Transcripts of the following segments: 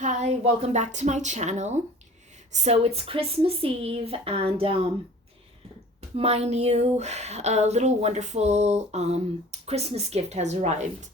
Hi, welcome back to my channel. So it's Christmas Eve and my new little wonderful Christmas gift has arrived.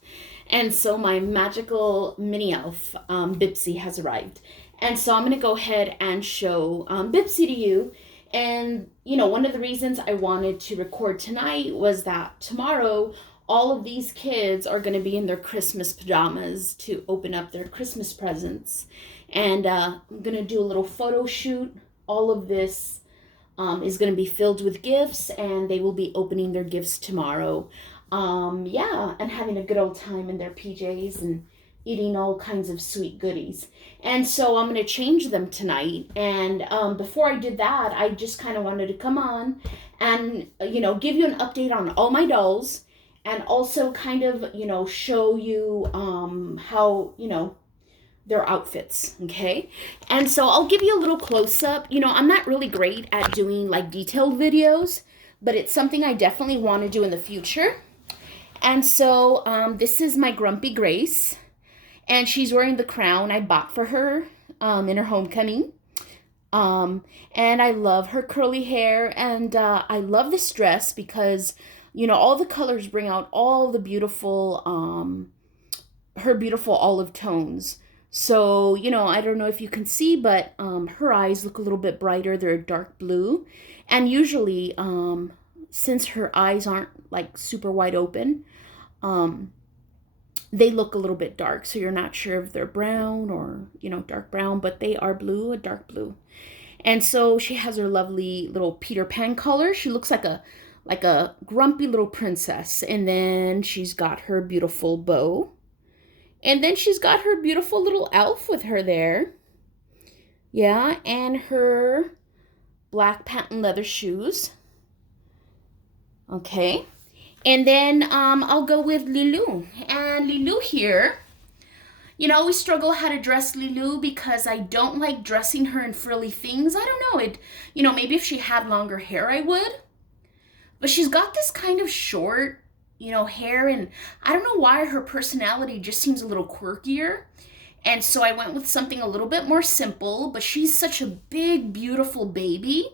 And so my magical mini elf, Bipsey, has arrived. And so I'm going to go ahead and show Bipsey to you. And, one of the reasons I wanted to record tonight was that tomorrow all of these kids are going to be in their Christmas pajamas to open up their Christmas presents. And I'm going to do a little photo shoot. All of this is going to be filled with gifts, and they will be opening their gifts tomorrow. Yeah, and having a good old time in their PJs and eating all kinds of sweet goodies. And so I'm going to change them tonight. And before I did that, I just kind of wanted to come on and, give you an update on all my dolls and also kind of, show you how, their outfits, okay? And so I'll give you a little close-up. I'm not really great at doing like detailed videos, but it's something I definitely want to do in the future. And so this is my Grumpy Grace, and she's wearing the crown I bought for her in her homecoming. And I love her curly hair, and I love this dress because, all the colors bring out all the beautiful, her beautiful olive tones. So, I don't know if you can see, but her eyes look a little bit brighter. They're dark blue. And usually, since her eyes aren't like super wide open, they look a little bit dark. So you're not sure if they're brown or, dark brown, but they are blue, a dark blue. And so she has her lovely little Peter Pan color. She looks like a grumpy little princess. And then she's got her beautiful bow. And then she's got her beautiful little elf with her there. Yeah, and her black patent leather shoes. Okay. And then I'll go with Lulu. And Lulu here, I always struggle how to dress Lulu because I don't like dressing her in frilly things. I don't know. Maybe if she had longer hair, I would. But she's got this kind of short, hair, and I don't know why her personality just seems a little quirkier. And so I went with something a little bit more simple, but she's such a big, beautiful baby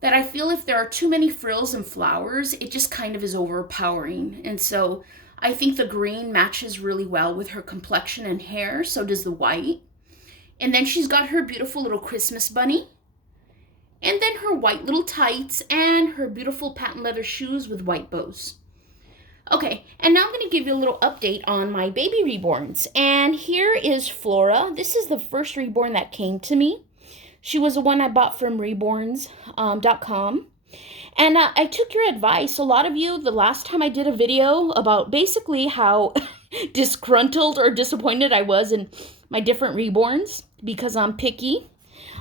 that I feel if there are too many frills and flowers, it just kind of is overpowering. And so I think the green matches really well with her complexion and hair, so does the white. And then she's got her beautiful little Christmas bunny. And then her white little tights and her beautiful patent leather shoes with white bows. Okay, and now I'm going to give you a little update on my baby reborns. And here is Flora. This is the first reborn that came to me. She was the one I bought from reborns.com. And I took your advice. A lot of you, the last time I did a video about basically how disgruntled or disappointed I was in my different reborns because I'm picky.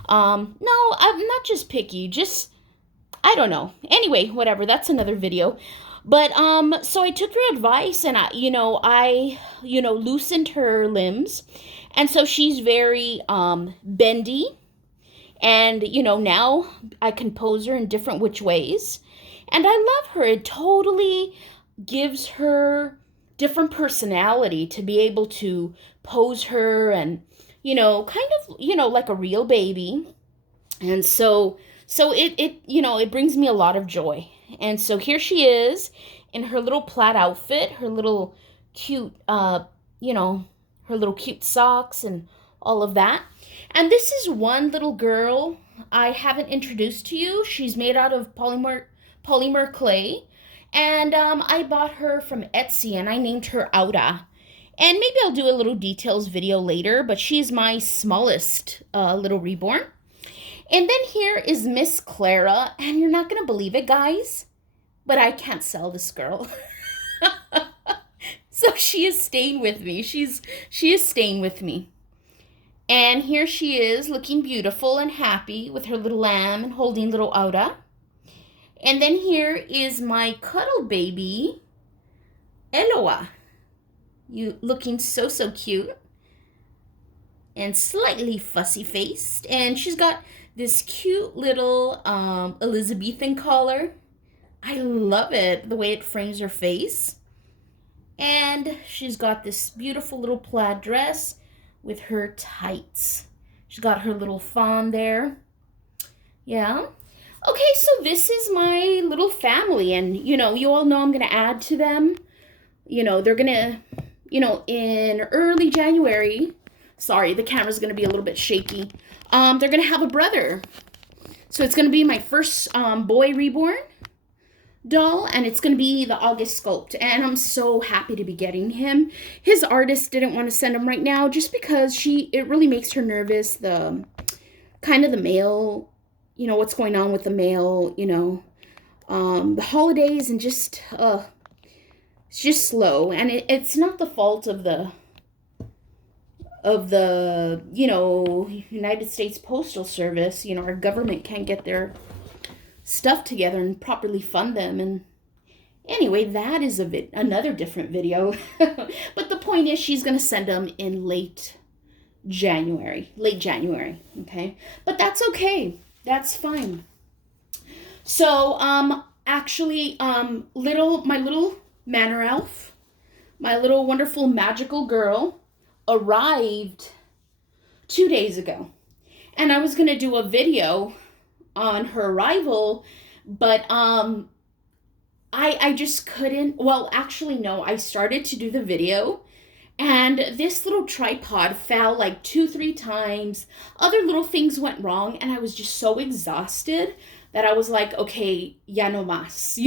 No, I'm not just picky, I don't know. Anyway, whatever, that's another video. But, so I took your advice and I loosened her limbs. And so she's very, bendy. And, now I can pose her in different which ways. And I love her. It totally gives her different personality to be able to pose her and, kind of, like a real baby. And so it brings me a lot of joy. And so here she is in her little plaid outfit, her little cute, her little cute socks and all of that. And this is one little girl I haven't introduced to you. She's made out of polymer clay. And I bought her from Etsy and I named her Aura. And maybe I'll do a little details video later, but she's my smallest little reborn. And then here is Miss Clara, and you're not going to believe it, guys, but I can't sell this girl. So she is staying with me. She is staying with me. And here she is looking beautiful and happy with her little lamb and holding little Aura. And then here is my cuddle baby, Eloa. You looking so cute and slightly fussy-faced. And she's got this cute little Elizabethan collar. I love it, the way it frames her face. And she's got this beautiful little plaid dress with her tights. She's got her little fawn there. Yeah. Okay, so this is my little family, and you all know I'm gonna add to them. They're gonna, in early January. Sorry, the camera's gonna be a little bit shaky. They're gonna have a brother. So it's gonna be my first boy reborn doll, and it's going to be the August Sculpt, and I'm so happy to be getting him. His artist didn't want to send him right now just because it really makes her nervous, the kind of the mail, what's going on with the mail, the holidays, and just it's just slow, and it's not the fault of the United States Postal Service. Our government can't get their stuff together and properly fund them. And anyway, that is another different video. But the point is, she's going to send them in late January, okay? But that's okay. That's fine. So, actually, my little Manor elf, my little wonderful magical girl, arrived 2 days ago. And I was going to do a video on her arrival, but I just couldn't. Well, actually, no, I started to do the video, and this little tripod fell like 2-3 times. Other little things went wrong, and I was just so exhausted that I was like, okay, ya no mas.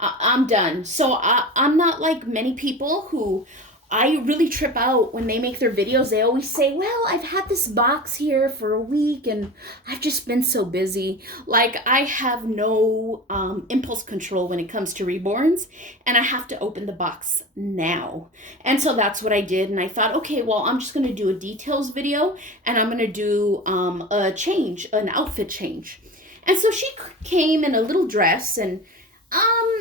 I'm done. So I'm not like many people who I really trip out when they make their videos. They always say, well, I've had this box here for a week and I've just been so busy. Like, I have no impulse control when it comes to reborns, and I have to open the box now. And so that's what I did. And I thought, okay, well, I'm just going to do a details video, and I'm going to do an outfit change. And so she came in a little dress, and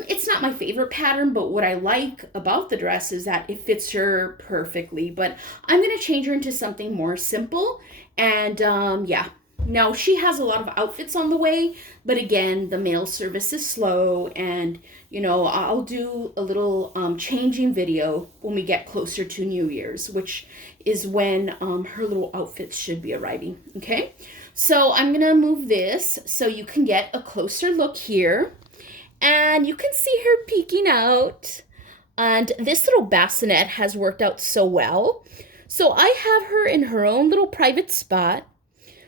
it's not my favorite pattern, but what I like about the dress is that it fits her perfectly. But I'm going to change her into something more simple. And, yeah. Now, she has a lot of outfits on the way, but again, the mail service is slow, and, I'll do a little changing video when we get closer to New Year's, which is when her little outfits should be arriving, okay? So I'm going to move this so you can get a closer look here. And you can see her peeking out. And this little bassinet has worked out so well. So I have her in her own little private spot,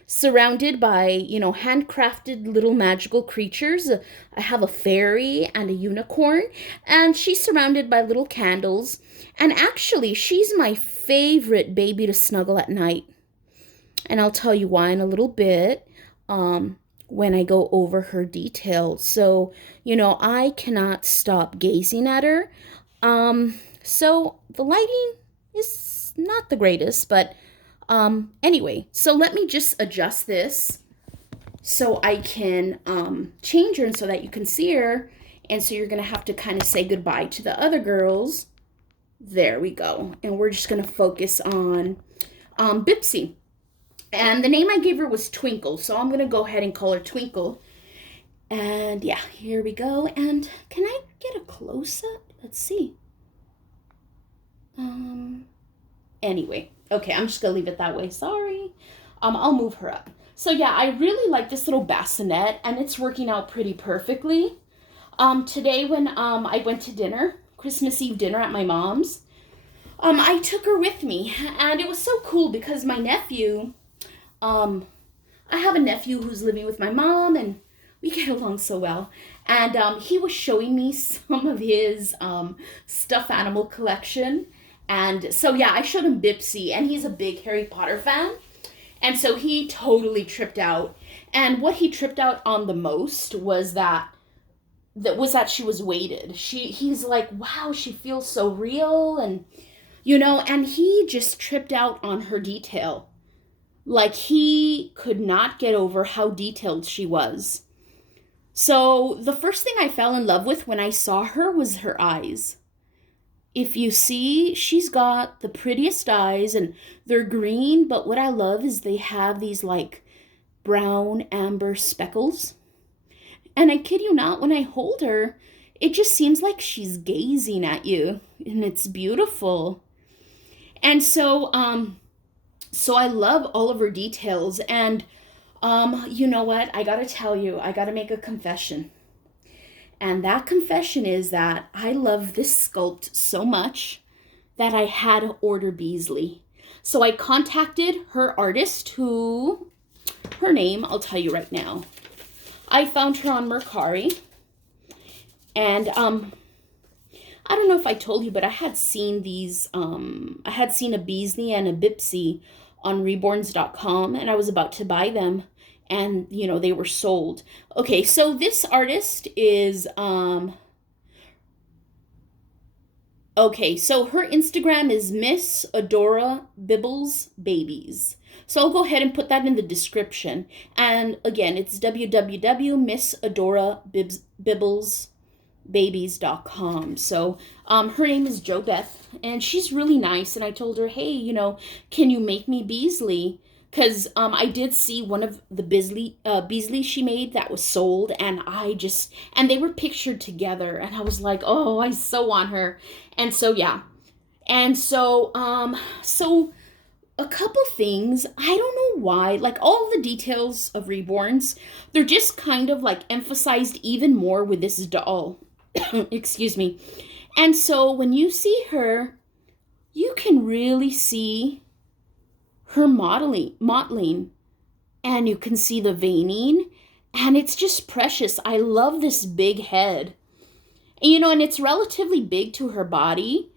surrounded by, handcrafted little magical creatures. I have a fairy and a unicorn, and she's surrounded by little candles. And actually, she's my favorite baby to snuggle at night. And I'll tell you why in a little bit. When I go over her details. So, I cannot stop gazing at her. So the lighting is not the greatest, but anyway, so let me just adjust this so I can change her and so that you can see her. And so you're going to have to kind of say goodbye to the other girls. There we go. And we're just going to focus on Bipsey. And the name I gave her was Twinkle, so I'm going to go ahead and call her Twinkle. And yeah, here we go. And can I get a close-up? Let's see. Anyway, okay, I'm just going to leave it that way. Sorry. I'll move her up. So yeah, I really like this little bassinet, and it's working out pretty perfectly. Today when I went to dinner, Christmas Eve dinner at my mom's, I took her with me, and it was so cool because my nephew... I have a nephew who's living with my mom, and we get along so well. And he was showing me some of his stuffed animal collection. And so, yeah, I showed him Bipsey, and he's a big Harry Potter fan. And so he totally tripped out. And what he tripped out on the most was that she was weighted. He's like, wow, she feels so real. And, and he just tripped out on her detail. Like, he could not get over how detailed she was. So the first thing I fell in love with when I saw her was her eyes. If you see, she's got the prettiest eyes, and they're green, but what I love is they have these like brown amber speckles. And I kid you not, when I hold her, it just seems like she's gazing at you, and it's beautiful. And so I love all of her details. And you know what? I gotta tell you, I gotta make a confession. And that confession is that I love this sculpt so much that I had to order Beasley. So I contacted her artist, who, her name, I'll tell you right now. I found her on Mercari. And I don't know if I told you, but I had seen these, I had seen a Beasley and a Bipsey on reborns.com, and I was about to buy them, and, you know, they were sold. Okay, so this artist is, okay, so her Instagram is Miss Adora Bibbles Babies. So I'll go ahead and put that in the description. And again, it's www.missadorabibblesbabies.com. So her name is Jo Beth, and she's really nice. And I told her, hey, you know, can you make me Beasley? Because I did see one of the Beasley she made that was sold, and and they were pictured together, and I was like, oh, I so want her. And so, yeah. And so, so a couple things, I don't know why, like all the details of Reborns, they're just kind of like emphasized even more with this doll. Excuse me. And so when you see her, you can really see her modeling, and you can see the veining, and it's just precious. I love this big head. And, you know, and it's relatively big to her body.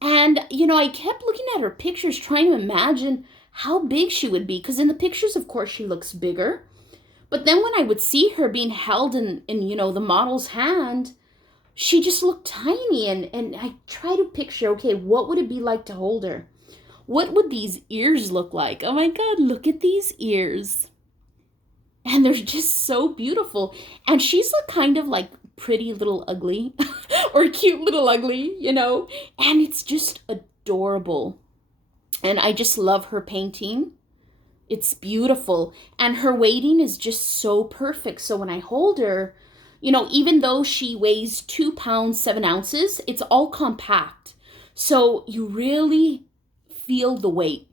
And, you know, I kept looking at her pictures trying to imagine how big she would be, because in the pictures, of course, she looks bigger. But then when I would see her being held in you know, the model's hand, she just looked tiny. And I try to picture, okay, what would it be like to hold her? What would these ears look like? Oh my God, look at these ears. And they're just so beautiful. And she's a kind of like pretty little ugly or cute little ugly, you know, and it's just adorable. And I just love her painting. It's beautiful. And her weighting is just so perfect. So when I hold her, you know, even though she weighs 2 pounds, 7 ounces, it's all compact. So you really feel the weight.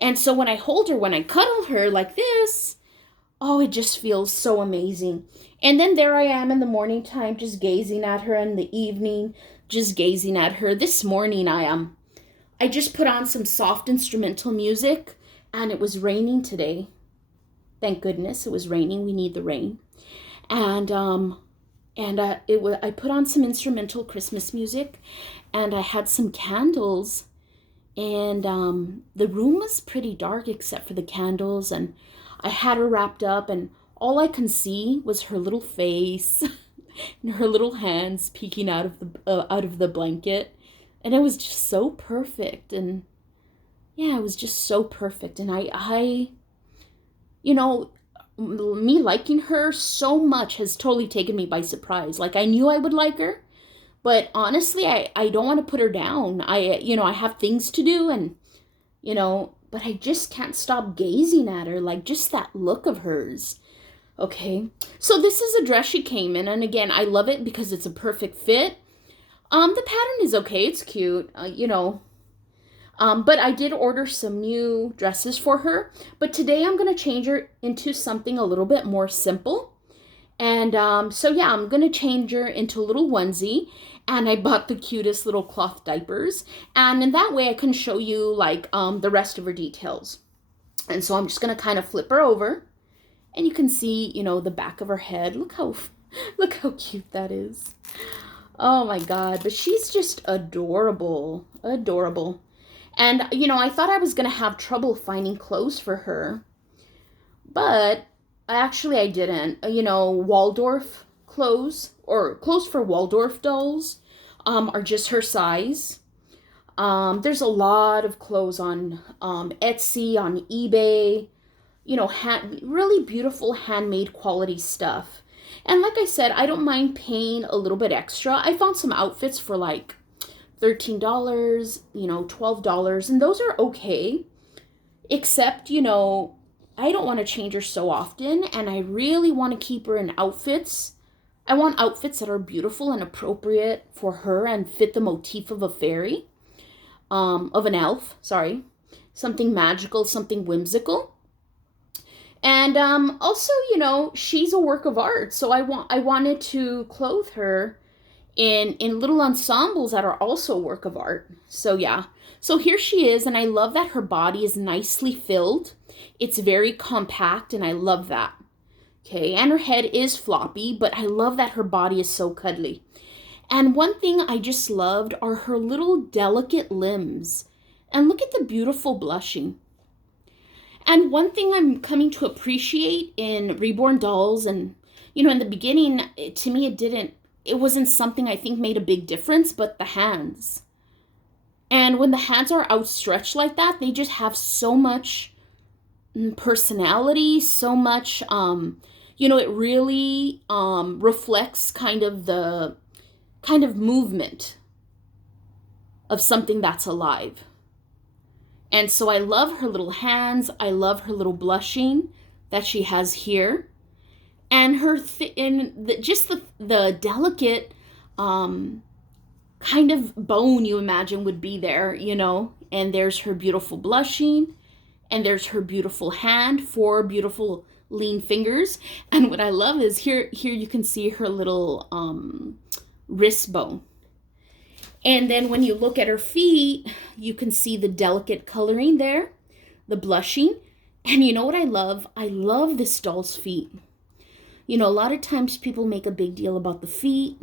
And so when I hold her, when I cuddle her like this, oh, it just feels so amazing. And then there I am in the morning time, just gazing at her, in the evening, just gazing at her. This morning I just put on some soft instrumental music, and it was raining today. Thank goodness it was raining. We need the rain. And I put on some instrumental Christmas music, and I had some candles. And the room was pretty dark except for the candles, and I had her wrapped up, and all I can see was her little face and her little hands peeking out of the blanket, and it was just so perfect. And yeah, it was just so perfect. And I you know, me liking her so much has totally taken me by surprise. Like, I knew I would like her, but honestly, I don't want to put her down. You know, I have things to do, and, you know, but I just can't stop gazing at her, like just that look of hers. Okay, so this is a dress she came in, and again, I love it because it's a perfect fit. The pattern is okay, it's cute, you know. But I did order some new dresses for her, but today I'm going to change her into something a little bit more simple. And so yeah, I'm going to change her into a little onesie, and I bought the cutest little cloth diapers, and in that way I can show you like the rest of her details. And so I'm just going to kind of flip her over, and you can see, you know, the back of her head. Look how cute that is. Oh my God, but she's just adorable, adorable. And, you know, I thought I was going to have trouble finding clothes for her, but actually I didn't. You know, Waldorf clothes, or clothes for Waldorf dolls, are just her size. There's a lot of clothes on Etsy, on eBay, you know, really beautiful handmade quality stuff. And like I said, I don't mind paying a little bit extra. I found some outfits for like $13, you know, $12, and those are okay. Except, you know, I don't want to change her so often, and I really want to keep her in outfits. I want outfits that are beautiful and appropriate for her and fit the motif of a fairy. of an elf, sorry. Something magical, something whimsical. And also, you know, she's a work of art. So I wanted to clothe her in little ensembles that are also a work of art. So yeah. So here she is, and I love that her body is nicely filled. It's very compact, and I love that. Okay, and her head is floppy, but I love that her body is so cuddly. And one thing I just loved are her little delicate limbs. And look at the beautiful blushing. And one thing I'm coming to appreciate in reborn dolls, and you know, in the beginning, to me, it wasn't something I think made a big difference, but the hands. And when the hands are outstretched like that, they just have so much personality, so much, you know, it really reflects kind of the kind of movement of something that's alive. And so I love her little hands. I love her little blushing that she has here. And her just the delicate kind of bone you imagine would be there, you know. And there's her beautiful blushing. And there's her beautiful hand, 4 beautiful lean fingers. And what I love is here you can see her little wrist bone. And then when you look at her feet, you can see the delicate coloring there, the blushing. And you know what I love? I love this doll's feet. You know, a lot of times people make a big deal about the feet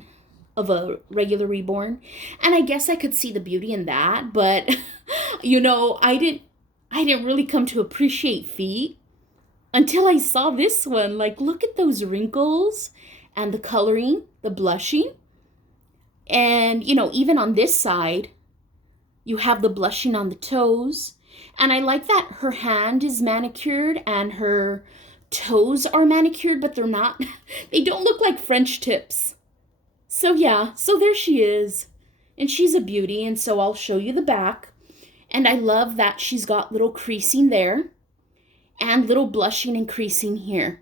of a regular reborn. And I guess I could see the beauty in that. But, you know, I didn't really come to appreciate feet until I saw this one. Like, look at those wrinkles and the coloring, the blushing. And, you know, even on this side, you have the blushing on the toes. And I like that her hand is manicured and her toes are manicured, but they're not, they don't look like French tips. So yeah, so there she is. And she's a beauty, and so I'll show you the back. And I love that she's got little creasing there and little blushing and creasing here.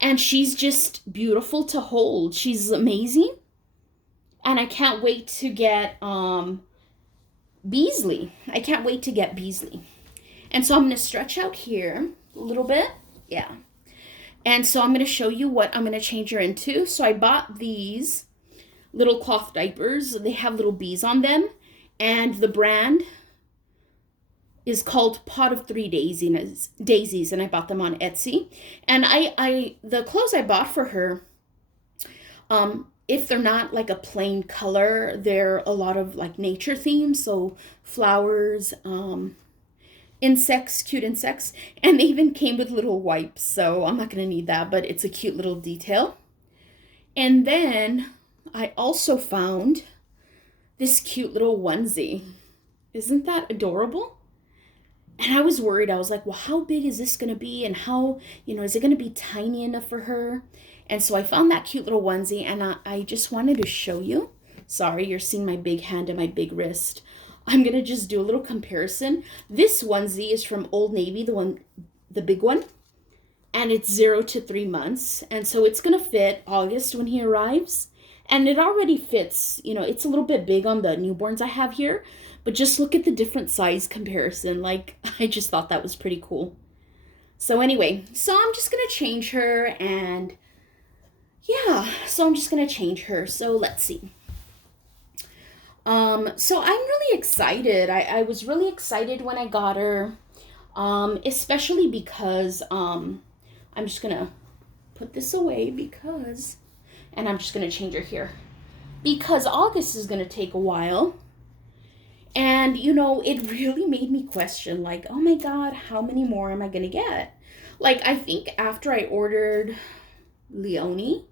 And she's just beautiful to hold. She's amazing. And I can't wait to get Beasley. I can't wait to get Beasley. And so I'm going to stretch out here a little bit. Yeah. And so I'm going to show you what I'm going to change her into. So I bought these little cloth diapers. They have little bees on them. And the brand is called Pot of 3 Daisies. And I bought them on Etsy. And the clothes I bought for her, if they're not like a plain color, they're a lot of like nature themes. So flowers, insects, cute insects. And they even came with little wipes. So I'm not going to need that, but it's a cute little detail. And then I also found this cute little onesie. Isn't that adorable? And I was worried. I was like, well, how big is this going to be? And how, you know, is it going to be tiny enough for her? And so I found that cute little onesie, and I just wanted to show you. Sorry, you're seeing my big hand and my big wrist. I'm going to just do a little comparison. This onesie is from Old Navy, the big one. And it's 0 to 3 months. And so it's going to fit August when he arrives. And it already fits, you know, it's a little bit big on the newborns I have here. But just look at the different size comparison. Like, I just thought that was pretty cool. So anyway, so I'm just going to change her, and yeah, so I'm just going to change her. So let's see. So I'm really excited. I was really excited when I got her, especially because, I'm just going to put this away and I'm just going to change her here because August is going to take a while. And, you know, it really made me question, like, oh my God, how many more am I going to get? Like, I think after I ordered Leonie,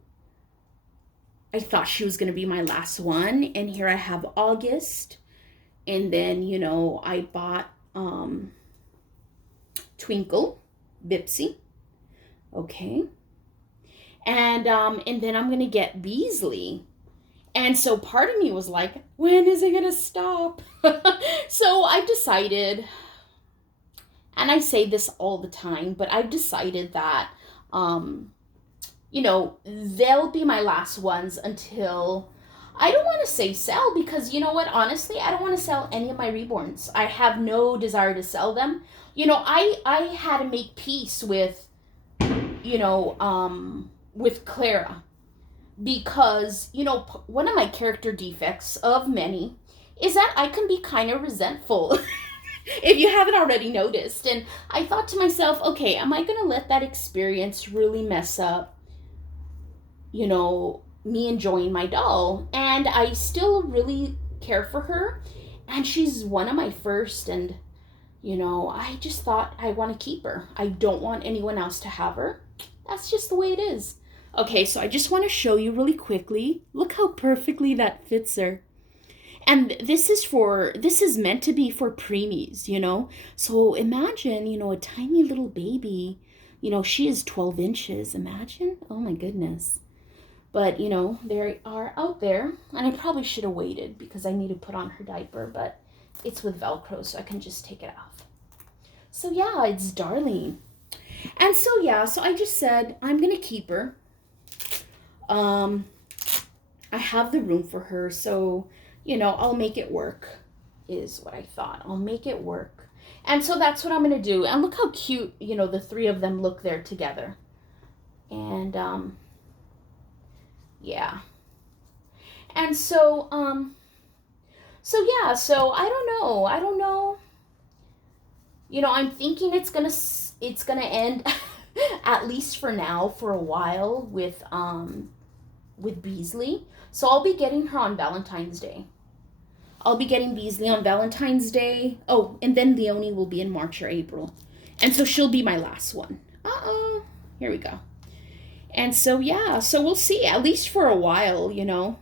I thought she was going to be my last one. And here I have August. And then, you know, I bought Twinkle, Bipsey. Okay. And then I'm going to get Beasley. And so part of me was like, when is it going to stop? So I've decided, and I say this all the time, but I've decided that, you know, they'll be my last ones until I don't want to say sell because you know what? Honestly, I don't want to sell any of my reborns. I have no desire to sell them. You know, I had to make peace with, you know, with Clara because, you know, one of my character defects of many is that I can be kind of resentful. If you haven't already noticed. And I thought to myself, okay, am I going to let that experience really mess up, you know, me enjoying my doll? And I still really care for her. And she's one of my first. And, you know, I just thought I want to keep her. I don't want anyone else to have her. That's just the way it is. Okay, so I just want to show you really quickly. Look how perfectly that fits her. And this is meant to be for preemies, you know? So imagine, you know, a tiny little baby, you know, she is 12 inches, imagine? Oh my goodness. But, you know, they are out there, and I probably should have waited because I need to put on her diaper, but it's with Velcro, so I can just take it off. So yeah, it's Darlene. And so yeah, so I just said, I'm going to keep her. I have the room for her, so... you know, I'll make it work, is what I thought. I'll make it work. And so that's what I'm going to do. And look how cute, you know, the three of them look there together. And, yeah. And so, yeah, so I don't know. You know, I'm thinking it's going to end, at least for now, for a while with Beasley. So I'll be getting her on Valentine's Day. I'll be getting Beasley on Valentine's Day. Oh, and then Leonie will be in March or April. And so she'll be my last one. Uh-oh. Here we go. And so, yeah. So we'll see. At least for a while, you know.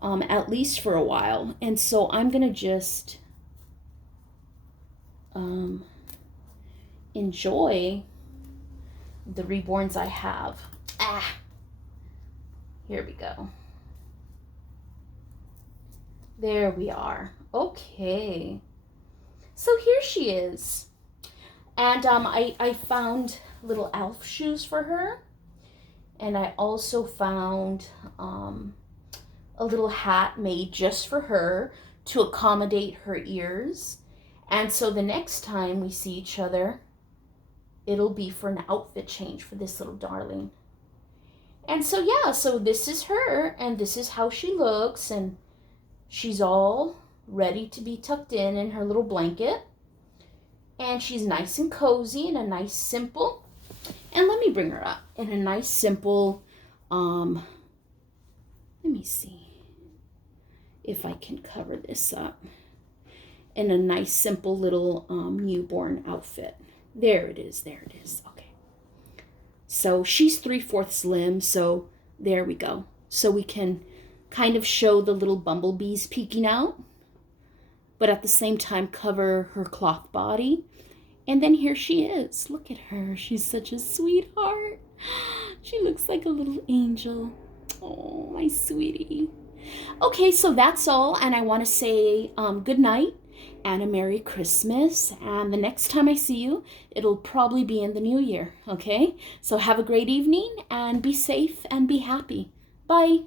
At least for a while. And so I'm going to just enjoy the reborns I have. Here we go. There we are. Okay. So here she is. And I found little elf shoes for her. And I also found a little hat made just for her to accommodate her ears. And so the next time we see each other, it'll be for an outfit change for this little darling. And so, yeah, so this is her, and this is how she looks, and she's all ready to be tucked in her little blanket. And she's nice and cozy in a nice, simple, and let me bring her up, in a nice, simple, let me see if I can cover this up, in a nice, simple little newborn outfit. There it is, okay. So she's 3/4 slim, so there we go. So we can kind of show the little bumblebees peeking out, but at the same time cover her cloth body. And then here she is. Look at her. She's such a sweetheart. She looks like a little angel. Oh, my sweetie. Okay, so that's all. And I want to say good night and a Merry Christmas. And the next time I see you, it'll probably be in the new year. Okay? So have a great evening and be safe and be happy. Bye.